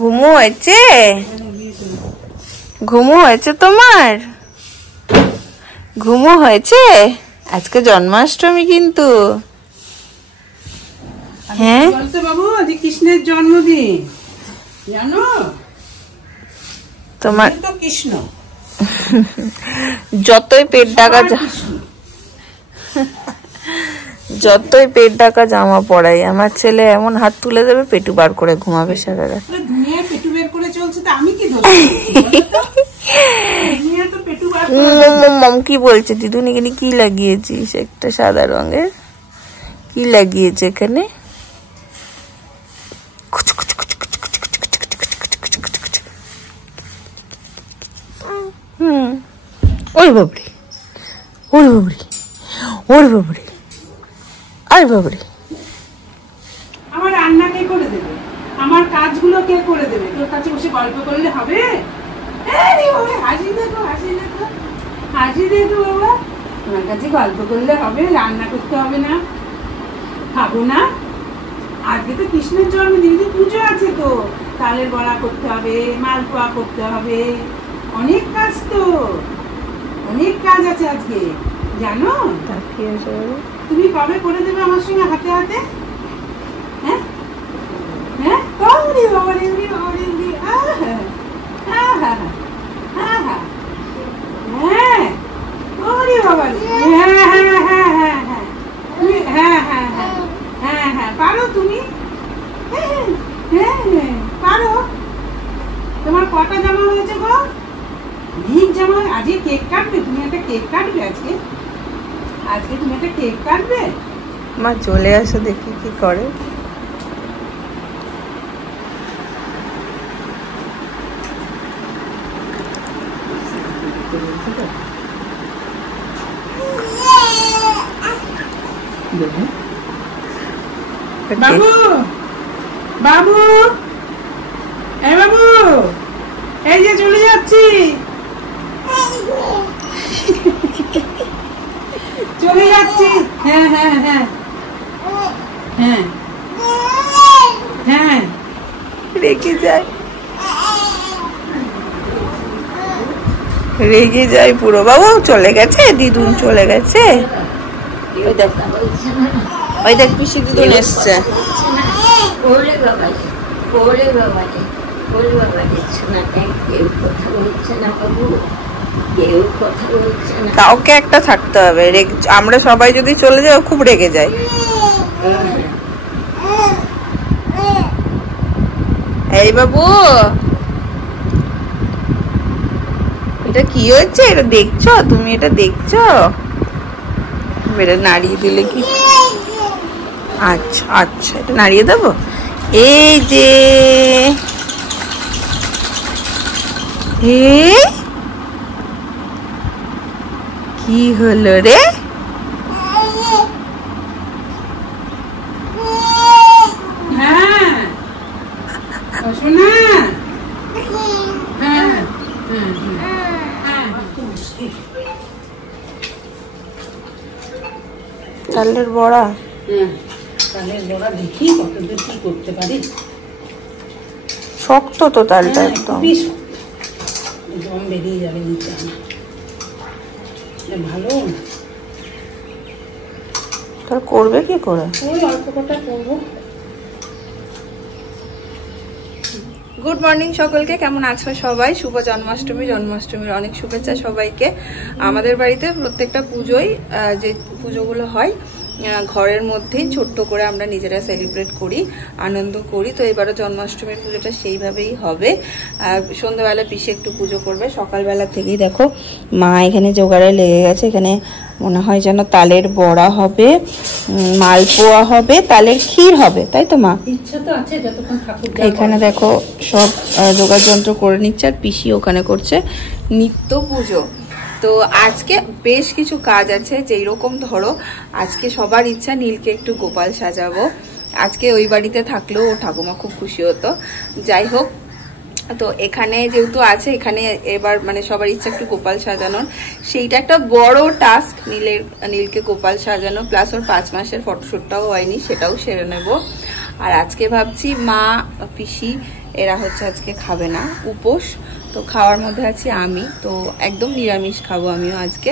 ঘুমো হয়েছে? ঘুমো হয়েছে তোমার? ঘুমো হয়েছে? আজকে জন্মাষ্টমী কিন্তু। হ্যাঁ বাবু, আজকে কৃষ্ণের জন্মদিন জানো? তোমার তো কৃষ্ণ। যতই পেট ঢাকা জামা পরাই, আমার ছেলে এমন হাত তুলে দেবে, পেটু বার করে ঘুমাবে সারা রাত। পেটু বের করে চলছে, তো আমি কি দোষ? মম কি বলছে দিদুন? এখানে কি লাগিয়েছিস? একটা সাদা রঙের কি লাগিয়েছে এখানে? ওরে বাবরে, ওরে বাবরে, ওরে বাবরে, আরে বাবরে। আমার রান্না কে করে দেবে? আমার কাজগুলো কে করে দেবে? তোর কাছে বসে গল্প করলে হবে? হাসি দেখো, হাসি দেখো, হাসি দেখো বাবা। তোমার কাছে গল্প করলে হবে? রান্না করতে হবে না? খাবো না? আজকে তো কৃষ্ণের জন্মদিন, পুজো আছে, তো তালের বড়া করতে হবে, মালপোয়া করতে হবে, অনেক কাজ, তো অনেক কাজ আছে আজকে, জানো? তুমি কবে করে দেবে আমার সঙ্গে হাতে হাতে? হ্যাঁ হ্যাঁ, ওরে বাবা রে, ওরে বাবা রে, হ্যাঁ, ওরে বাবা রে, হ্যাঁ হ্যাঁ হ্যাঁ হ্যাঁ হ্যাঁ, হ্যাঁ হ্যাঁ হ্যাঁ হ্যাঁ হ্যাঁ, পারো তুমি? হ্যাঁ হ্যাঁ হ্যাঁ পারো। তোমার কটা জামা হয়েছে গো? অনেক জামা। আজকে কেক কাটবে? তুমি একটা কেক কাটবে আজকে? আজকে তুমি একটা কেক কাটবে? মা চলে আসো, দেখি কি করে। বাবু, বাবু, এই বাবু, এই যে চলে যাচ্ছি, চলে যাচ্ছি। হ্যাঁ হ্যাঁ হ্যাঁ হ্যাঁ হ্যাঁ, রেগে যায়, রেগে যায় পুরো। বাবু চলে গেছে, দিদুন চলে গেছে। ওই দেখ পিসি দিদুন এসছে। কাউকে একটা থাকতে হবে, আমরা সবাই যদি চলে যাই খুব রেগে যায়। এই বাবু, এটা কি হচ্ছে? এটা দেখছো তুমি? এটা দেখছো? এটা নাড়িয়ে দিলে কি? আচ্ছা আচ্ছা, এটা নাড়িয়ে দেবো। এই যে কি হলো রে? হ্যাঁ শোনা, হ্যাঁ তালের বড়া। তালের বড়া দেখি কতদূর কি করতে পারি। শক্ত তো তালটা একদম, জম বেরিয়ে যাবে নিচে। ভালো তার করবে কি করে? ওই অল্প কটা করবো। গুড মর্নিং সকলকে, কেমন আছো সবাই? শুভ জন্মাষ্টমী, জন্মাষ্টমীর অনেক শুভেচ্ছা সবাইকে। আমাদের বাড়িতে প্রত্যেকটা পুজোই, যে পুজোগুলো হয় ঘরের মধ্যেই ছোট্ট করে আমরা নিজেরা সেলিব্রেট করি, আনন্দ করি। তো এবারও জন্মাষ্টমীর পুজোটা সেইভাবেই হবে। সন্ধ্যাবেলা পিসে একটু পুজো করবে। সকালবেলা থেকেই দেখো মা এখানে জোগাড়ে লেগে গেছে। এখানে মনে হয় যেন তালের বড়া হবে, মালপোয়া হবে, তালের ক্ষীর হবে, তাই তো মা? ইচ্ছা তো আছে যতক্ষণ ঠাকুর। এখানে দেখো সব জোগাড় যন্ত্র করে নিচ্ছে, আর পিসি ওখানে করছে নিত্য পুজো। তো আজকে বেশ কিছু কাজ আছে, যেই রকম ধরো আজকে সবার ইচ্ছা নীলকে একটু গোপাল সাজাবো। আজকে ওই বাড়িতে থাকলেও ও ঠাকুমা খুব খুশি হতো। যাই হোক, তো এখানে যেহেতু আছে, এখানে এবার মানে সবার ইচ্ছা একটু গোপাল সাজানোর, সেইটা একটা বড় টাস্ক। নীলকে গোপাল সাজানো, প্লাস ওর 5 মাসের ফটোশুটটাও হয়নি, সেটাও সেরে নেব। আর আজকে ভাবছি মা পিসি এরা হচ্ছে আজকে খাবে না, উপোস। তো খাওয়ার মধ্যে আছি আমি, তো একদম নিরামিষ খাবো আমিও আজকে।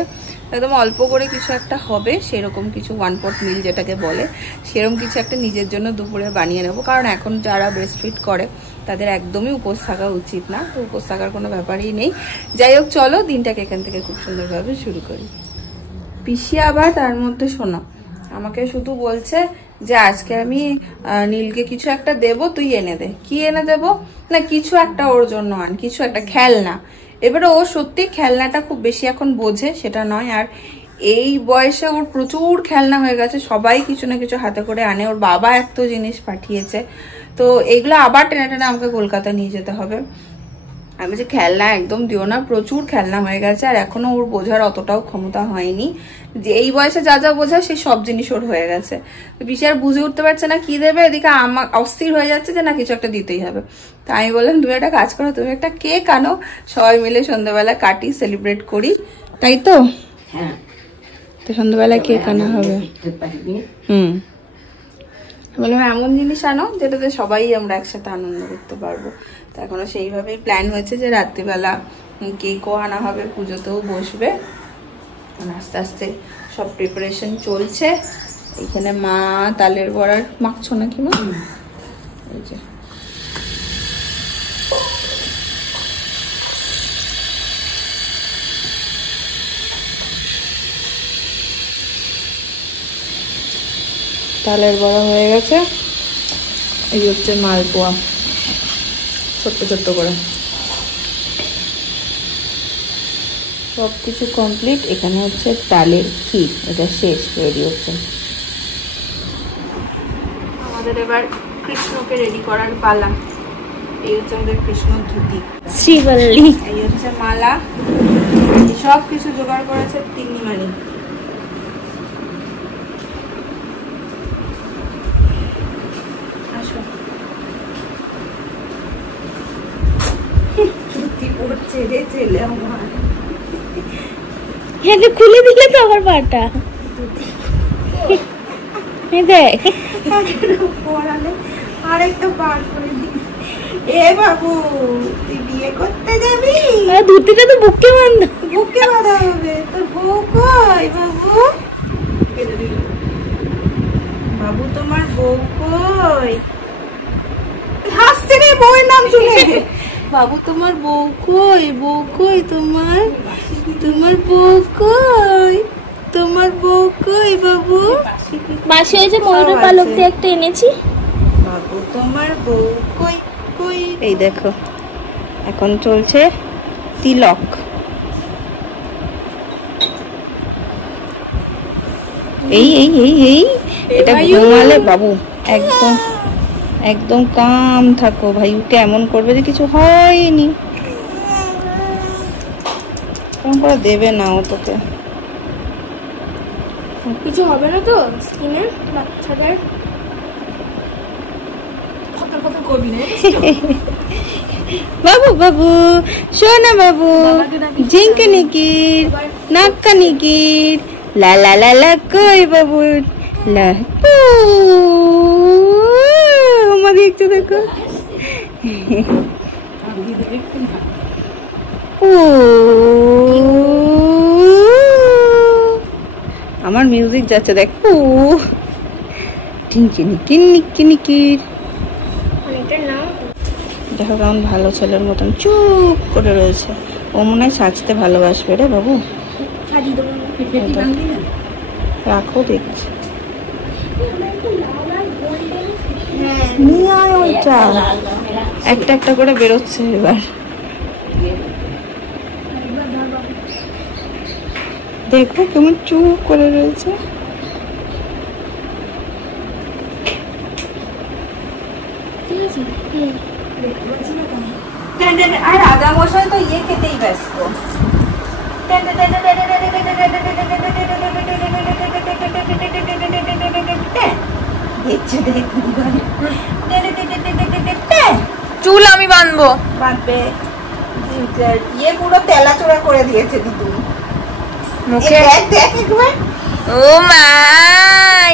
একদম অল্প করে কিছু একটা হবে, সেরকম কিছু 1 pot মিল যেটাকে বলে, সেরকম কিছু একটা নিজের জন্য দুপুরে বানিয়ে নেবো। কারণ এখন যারা ব্রেস্ট ফিড করে তাদের একদমই উপোস থাকা উচিত না, তো উপোস থাকার কোনো ব্যাপারই নেই। যাই হোক, চলো দিনটাকে এখান থেকে খুব সুন্দরভাবে শুরু করি। পিসি আবার তার মধ্যে শোনো, আমাকে শুধু বলছে যে আজকে আমি নীলকে কিছু একটা দেবো, তুই এনে দে। কি এনে দেবো না, কিছু একটা ওর জন্য আন, কিছু একটা খেলনা। এবারে ও সত্যি খেলনাটা খুব বেশি এখন বোঝে সেটা নয়, আর এই বয়সে ওর প্রচুর খেলনা হয়ে গেছে, সবাই কিছু না কিছু হাতে করে আনে। ওর বাবা এত জিনিস পাঠিয়েছে, তো এইগুলো আবার টেনে টেনে আমাকে কলকাতা নিয়ে যেতে হবে। আমি যে খেলনা একদম দিও না, প্রচুর খেলনা হয়ে গেছে, আর এখনো ওর বোঝার অতটাও ক্ষমতা হয়নি। যে এই বয়সে যা যা বোঝায় সেই সব জিনিস ওর হয়ে গেছে। পিসি আর বুঝে উঠতে পারছে না কি দেবে, এদিকে আমার অস্থির হয়ে যাচ্ছে যে না কিছু একটা দিতেই হবে। তো আমি বললাম তুমি একটা কাজ করো, তুমি একটা কেক আনো, সবাই মিলে সন্ধ্যাবেলা কাটি, সেলিব্রেট করি, তাই তো? হ্যাঁ, তো সন্ধ্যাবেলা কেক আনা হবে। বললাম এমন জিনিস আনো যেটাতে সবাই আমরা একসাথে আনন্দ করতে পারবো। তো এখনো সেইভাবেই প্ল্যান হয়েছে যে রাত্রিবেলা কেকও আনা হবে, পুজোতেও বসবে। আস্তে আস্তে সব প্রিপারেশন চলছে। এখানে মা তালের বড়ার মাখছো নাকি মা? এই যে তালের বড়া হয়ে গেছে। এই হচ্ছে মালপোয়া, ছোট্ট ছোট্ট করে সবকিছু কমপ্লিট। এখানে হচ্ছে তালের ক্ষীর, এটা শেষ, রেডি হচ্ছে। আমাদের এবার কৃষ্ণকে রেডি করার পালা। এই হচ্ছে আমাদের কৃষ্ণ ধুতি, শ্রীবল্লী। এই হচ্ছে মালা, সব কিছু জোগাড় করেছে তিন্নিমানি। আসো, ধুতি পড়ছে রে ছেলে আমার। হ্যাঁ, খুলে দিলে তো আমার পাটা। দেখ পড়ালে আরেকটা বার করে দিই। এ বাবু, তুই বিয়ে করতে যাবি? ধুতিটা তো বুকে বাঁধা। বুকে বাঁধা হবে। তোর বউ কই বাবু? বাবু তোমার বউ কই? হাসছে রে বউয়ের নাম শুনে। বাবু তোমার বউ কই? বউ কই তোমার? তোমার বউ কই? তোমার বউ কই বাবু? মাসি ওই যে ময়ূরের পালক দিয়ে একটা এনেছি। বাবু তোমার বউ কই? কই? এই দেখো এখন চলছে তিলক। এই এই এই এই এটা ঘুমালে বাবু একদম একদম কাম থাকো। ভাই কেমন করবে যে কিছু হয়নি, কেমন করে দেবে না ও তোকে? কিছু হবে না তো স্কিনে বাচ্চাদের? বাবু বাবু সোনা বাবু, ঝিঙ্কে নিকির নাক্কা নিকির, লা লা লা লা কই বাবু, লা আমাদের একটু দেখো। আমার মিউজিক যাচ্ছে দেখ। ঝিঙ্কে নিকির নিকি নিকির। দেখো কেমন ভালো ছেলের মতন চুপ করে রয়েছে। ও মনে হয় সাজতে ভালোবাসবে রে বাবু। রাখো দেখছি, নিয়ে আয় ওইটা। একটা একটা করে বেরোচ্ছে এবার। দেখো কেমন চুপ করে রয়েছে। আর রাজা মশাই তো ইয়ে খেতেই ব্যস্ত। চুল আমি বাঁধবো, বাঁধবে ইয়ে পুরো তেলা চোরা করে দিয়েছে দিদু মুখে। দেখ একবার। ও মা,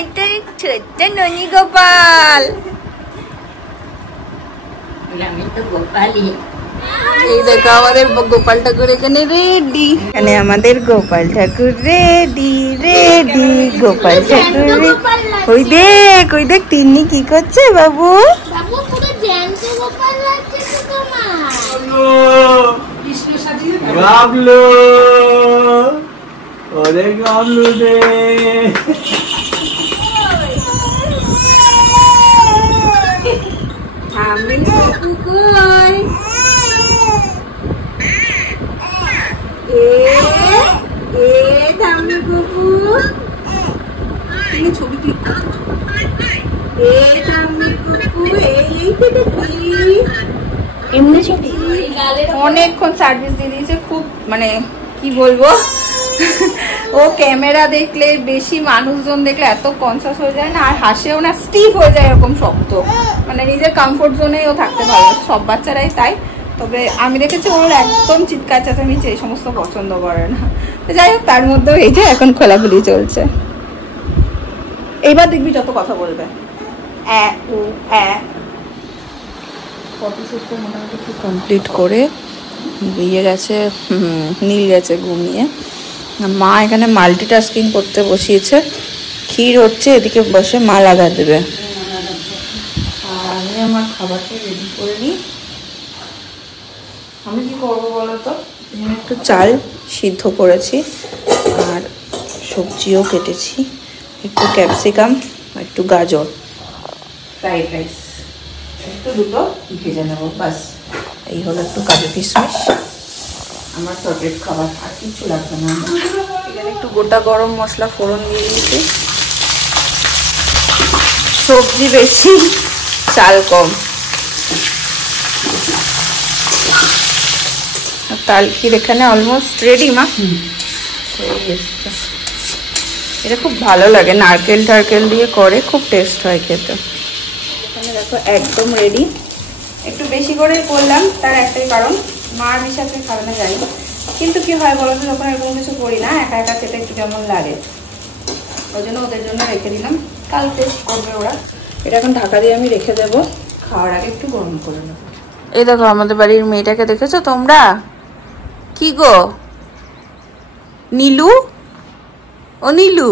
এটা ছোট্ট ননি গোপাল। আমি তো গোপালই। এই দেখো আমাদের গোপাল ঠাকুর এখানে রেডি, এখানে আমাদের গোপাল ঠাকুর রেডি রেডি, গোপাল ঠাকুর। ওই দেখ তিন্নি কি করছে বাবু? বাবু পুরো জ্যান্ত গোপাল লাগছে তো তোমার। কৃষ্ণ সাজিয়ে গাবলো ওরে গাবলো রে। আমি কই এ দামি বাবু, তুমি ছবি ক্লিক করো। এ দামি বাবু, এই এমনি ছবি অনেকক্ষণ সার্ভিস দিয়ে দিয়েছে, খুব মানে কি বলবো, ও ক্যামেরা দেখলে বেশি মানুষজন দেখলে এত কনসাস হয়ে যায় না, আর হাসেও না, স্টিফ হয়ে যায় এরকম শক্ত, মানে নিজের কমফোর্ট জোনেই ও থাকতে পারে। সব বাচ্চারাই তাই, তবে আমি দেখেছি ওর একদম চিৎকার চেঁচামেচি এই সমস্ত পছন্দ করে না। যাই হোক, তার মধ্যেও এই যে এখন খোলাখুলি চলছে। এইবার দেখবি যত কথা বলবে ফটোশুটটা মোটামুটি খুব কমপ্লিট করে দিয়ে গেছে, নীল গেছে ঘুমিয়ে। মা এখানে মাল্টিটাস্কিং করতে বসিয়েছে, ক্ষীর হচ্ছে, এদিকে বসে মা লাগা দেবে। আর আমি আমার খাবারটা রেডি করে নিই। আমি কি করবো বলো তো, এখানে একটু চাল সিদ্ধ করেছি আর সবজিও কেটেছি, একটু ক্যাপসিকাম, একটু গাজর, ফ্রাইড রাইস, একটু দুটো ভেজে নেবো, বাস। এই হলো একটু কাজু কিশমিশ, আমার ফেভারিট খাবার, আর কিছু লাগবে না। এখানে একটু গোটা গরম মশলা ফোড়ন দিয়ে দিয়েছি। সবজি বেশি, চাল কম। তাল ক্ষীর এখানে অলমোস্ট রেডি মা। এটা খুব ভালো লাগে, নারকেল টারকেল দিয়ে করে, খুব টেস্ট হয় খেতে। এখানে দেখো একদম রেডি। একটু বেশি করেই করলাম, তার একটাই কারণ, মা বেশি আজকে খাবে না জানি, কিন্তু কি হয় বলো তো, যখন এরকম কিছু করি না, একা একা খেতে একটু কেমন লাগে, ওই জন্য ওদের জন্য রেখে দিলাম, কাল টেস্ট করবে ওরা। এটা এখন ঢাকা দিয়ে আমি রেখে দেবো, খাওয়ার আগে একটু গরম করে নেবো। এই দেখো আমাদের বাড়ির মেয়েটাকে দেখেছো তোমরা? কি গো নীলু, ও নীলু,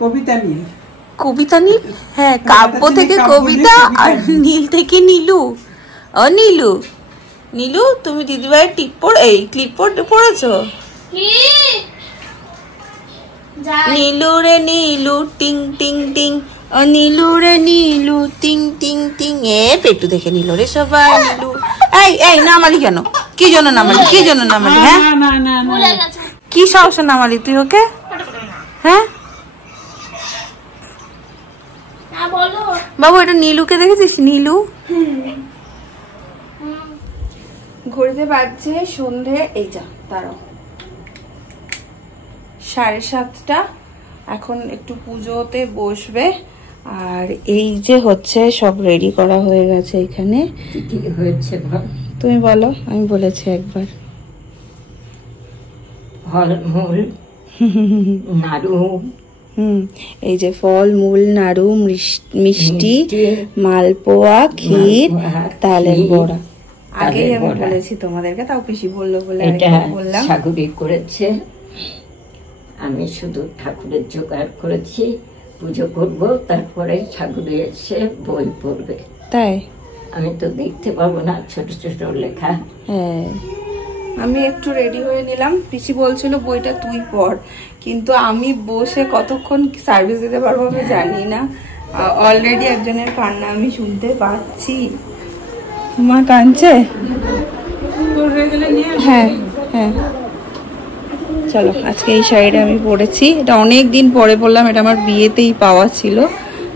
কবিতা নীল। কবিতা নীল, হ্যাঁ, কাব্য থেকে কবিতা, আর নীল থেকে নীলু। ও নীলু, নীলু তুমি দিদিভাইয়ের ক্লিপ পড়েছো? নীলু রে নীলু টিং টিং টিং, ও নীলু রে নীলু টিং টিং টিং। পেটু দেখে নিল রে সবাই। নীলু এই নামালি কেন? কি জন্য নামালি? কি জন্য নামালি? হ্যাঁ, কি সাহসে নামালি তুই ওকে? হ্যাঁ বাবু, এটা নীলুকে দেখেছিস? নীলু। ঘড়িতে বাজছে সন্ধে, এই যা দাঁড়াও, 7:30। এখন একটু পুজোতে বসবে, আর এই যে হচ্ছে সব রেডি করা হয়ে গেছে এখানে। কি হয়েছে তুমি বলো, আমি বলেছি একবার। ফলমূল, নাড়ু, এই যে ফল মূল, নাড়ু, মিষ্টি, মালপোয়া, ক্ষীর, তালের বড়া। আগে আমি বলেছি তোমাদেরকে, তাও পিসি বললো বলে বললাম। ঠাকুরই করেছে, আমি শুধু ঠাকুরের জোগাড় করেছি, পুজো করব, তারপরে ঠাকুরে এসে বই পড়বে। তাই আমি তো দেখতে পাবো না, ছোট ছোট লেখা। হ্যাঁ, আমি একটু রেডি হয়ে নিলাম। পিসি বলছিল বইটা তুই পড়, কিন্তু আমি বসে কতক্ষণ সার্ভিস দিতে পারবো আমি জানি না। অলরেডি একজনের কান্না আমি শুনতে পাচ্ছি। মা কাঁদছে? হ্যাঁ হ্যাঁ, চলো আজকে এই শাড়িটা আমি পরেছি, এটা অনেক দিন পরে পরলাম, এটা আমার বিয়েতেই পাওয়া ছিল,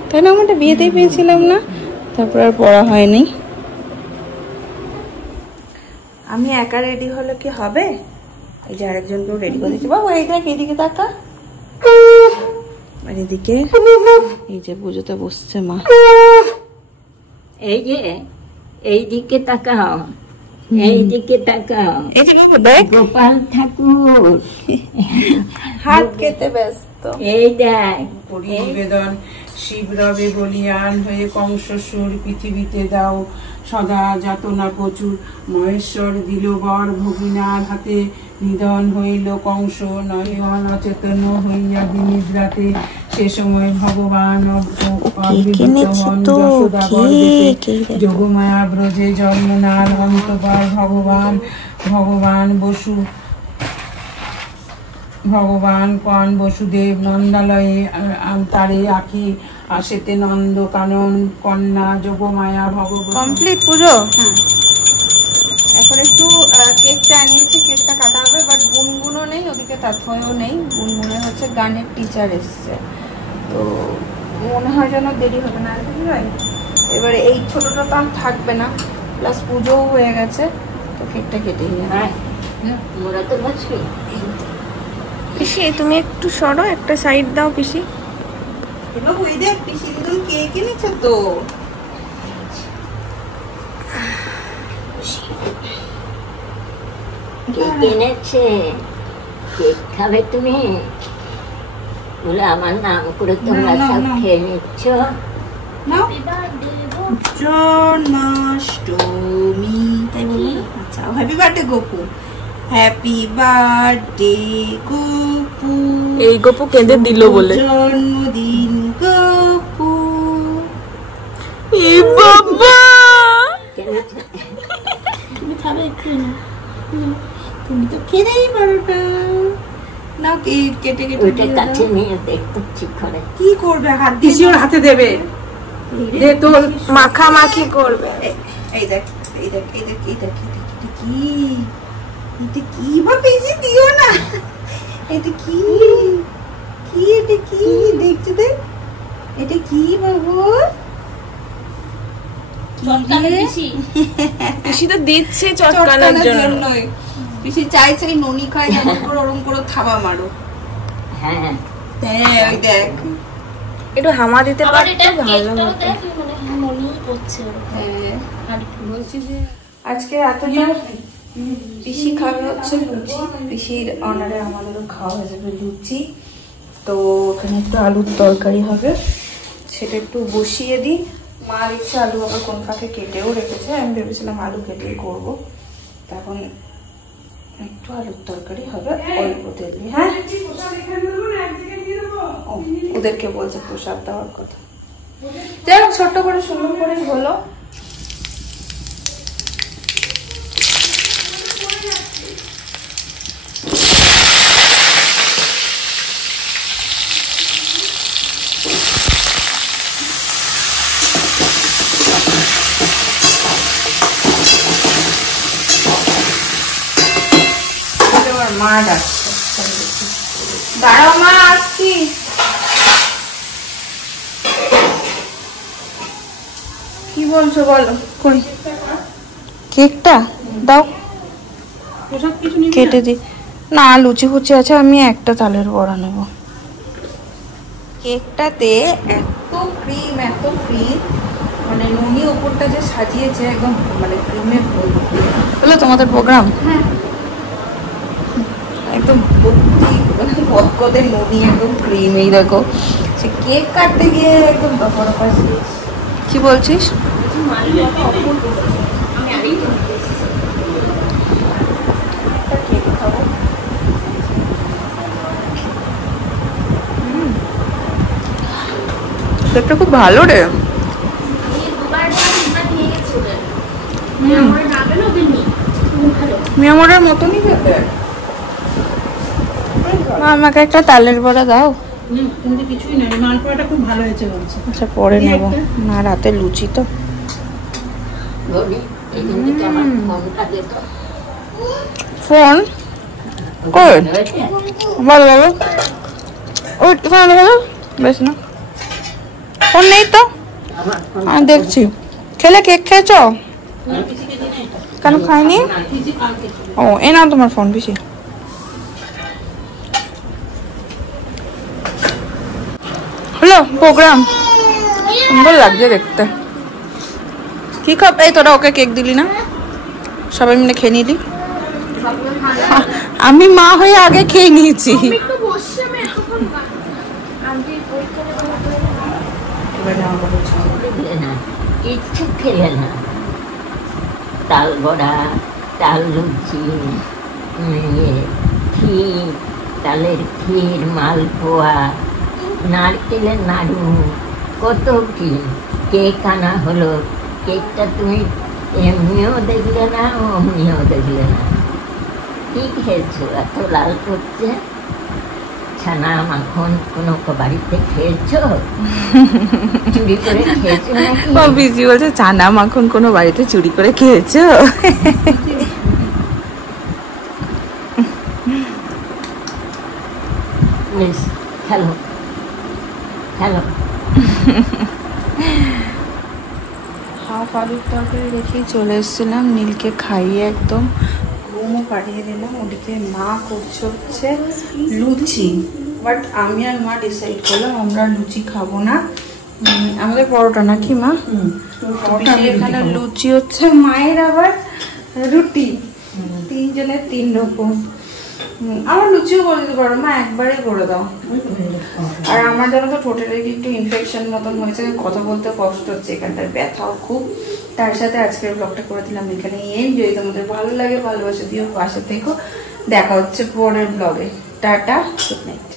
তাই না? আমার বিয়েতেই পেয়েছিলাম না, তারপর আর পরা হয়নি। আমি একা রেডি হলে কি হবে? এই যে আরেকজনকেও রেডি করে দিচ্ছি। বাবু এই দেখ, এদিকে তাকা, আর এদিকে এই যে পুজোতে বসছে মা। এই যে এইদিকে তাকাও, এইদিকে তাকাও, এই যে বাবু দেখ, গোপাল ঠাকুর হাত খেতে ব্যস্ত। এই দেখ, নিবেদন, শিব রবে বলিয়ান হয়ে কংসসুর পৃথিবীতে দাও, সদা যাতনা প্রচুর। মহেশ্বর দিল বর ভগিনার হাতে, নিধন হইল কংস, নয়ন অচেতন হইয়া বিনিদ্রাতে। সে সময় ভগবান যোগমায়া ব্রজে জন্মনার অন্তপর ভগবান কন বসুদেব নন্দালয়ে তারে আঁকি আসেতে নন্দ কানন কন্যা যোগমায়া ভগবান। কমপ্লিট পুজো। এখন একটু কেকটা আনিয়েছি, কেকটা কাটা হবে, বাট গুনগুনও নেই, ওদিকে তাথয়ও নেই। গুনগুনের হচ্ছে গানের টিচার এসছে, তো মনে হয় যেন দেরি হবে না। এবারে এই ছোটটা তো আর থাকবে না, প্লাস পুজোও হয়ে গেছে, তো কেকটা কেটে নিয়ে। মোরা তো বলছি পিসি তুমি একটু সরো, একটা সাইড দাও পিসি। এবার ওই দেখ পিসি দিদুন কেক এনেছে তো। কেক এনেছে, কেক খাবে তুমি বলে আমার নাম করে তোমরা সব খেয়ে নিচ্ছ। জন্মাষ্টমী তাই বলি। আচ্ছা happy birthday Gopu, happy birthday Gopu. এই গোপু কেঁদে দিল বলে জন্মদিন গোপু। এই বাবা তুমি খাবে একটু না, তুমি তো খেতেই পারো না। না কেক কেটে কেটে ওইটা কাছে নিয়ে দেখতে ঠিক করে কি করবে? হাত দিয়ে পিসি ওর হাতে দেবে, দে তোর মাখামাখি করবে। এই দেখ এই দেখ এই দেখ এই দেখ এটা কি, এটা কি ভাবিছি দিও না। এটা কি কি এটা কি দেখতে দে, এটা কি বাবু? পিসি তো দিচ্ছে চটকানোর জন্য। পিসি চাইছে ননি খায় যেমন করে ওরকম করে থাবা মারো। হ্যাঁ দেখ দেখ একটু হামা দিতে আবার পারতো এটা ভালো কেকটাও হতো। দেখ মানে মনেই পড়ছে ওরকম। হ্যাঁ আর বলছি যে আজকে এতটা পিসি খাবে হচ্ছে লুচি, পিসির অনারে আমাদেরও খাওয়া হয়ে যাবে লুচি। তো ওখানে একটু আলুর তরকারি হবে, সেটা একটু বসিয়ে দিই। মা দেখছে আলু আবার কোন ফাঁকে কেটেও রেখেছে, আমি ভেবেছিলাম আলু কেটেই করবো। তখন একটু আলুর তরকারি হবে অল্প তেল দিয়ে। হ্যাঁ ও, ওদেরকে বলছে প্রসাদ দেওয়ার কথা। যাই হোক ছোট্ট করে সুন্দর করে হলো। মা ডাকছে, দাঁড়াও মা আসছি। কি বলছো বলো? কই কেকটা দাও, কেটে দি না। লুচি ফুচি আছে, আমি একটা তালের বড়া নেব। কেকটাতে এত ক্রিম মানে নুনি ওপরটা যে সাজিয়েছে একদম মানে ক্রিমে ভর্তি। বলো তোমাদের প্রোগ্রাম? হ্যাঁ একদম ভর্তি মানে কতকতে নুনি একদম ক্রিম। এই দেখো সে কেক কাটতে গিয়ে একদম দফা শেষ। কি বলছিস? কেক খাবো। কেকটা খুব ভালো রে। মিয়ামরের মতনই খেতে। আমাকে একটা তালের বড়া দাও। কিন্তু কিছুই নাই, মালপোয়াটা খুব ভালো হয়েছে বলছে। আচ্ছা পরে নেব না, রাতে লুচি তো। আমার ফোনটা দে তো। ফোন কই বলো বলো, ওই ফোন দেখো বেশ না, ফোন নেই তো। আমি দেখছি। খেলে কেক খেয়েছো? কেন খাইনি? ও এ নাও তোমার ফোন বেশি। হলো প্রোগ্রাম, সুন্দর লাগছে দেখতে। কি খাব? এই তোরা ওকে কেক দিলি না? সবাই মিলে খেয়ে নিলি। আমি মা হয়ে আগে খেয়ে নিয়েছি। একটু বসে আমি এতক্ষণ আন্টি পরীক্ষা কিচ্ছু খেলে না। তাল বড়া, তাল লুচি, ক্ষীর, তালের ক্ষীর, মালপোয়া, নারকেলের নাড়ু, কত কি। কেক আনা হলো, কেকটা তুমি এমনিও দেখলে না, অমনিও দেখলে না। কি খেয়েছো? এত লাল করছে। ছানা মাখন কোনো বাড়িতে খেয়েছো? চুরি করে খেয়েছো নাকি? বিজি বলছে চানা মাখন কোনো বাড়িতে চুরি করে খেয়েছো? বেশ, খেলো খেলো। হাফ আলুর তরকারি রেখেই চলে এসেছিলাম, নীলকে খাইয়ে একদম ঘুমও পাঠিয়ে দিলাম। ওদিকে মা করছে হচ্ছে লুচি, বাট আমি আর মা ডিসাইড করলাম আমরা লুচি খাবো না, আমাদের পরোটা নাকি মা? এখানে লুচি হচ্ছে, মায়ের আবার রুটি, তিনজনের তিন রকম। আমার লুচিও করে দিতে পারো মা, একবারে করে দাও। আর আমার জানো তো ঠোঁটের একটু ইনফেকশন মতন হয়েছে, কথা বলতে কষ্ট হচ্ছে, এখানটায় ব্যথাও খুব। তার সাথে আজকের ব্লগটা করে দিলাম এখানে এন্ড। যদি তোমাদের ভালো লাগে ভালোবাসা দিও, পাশে থেকো। দেখা হচ্ছে পরের ব্লগে। Tata, good night.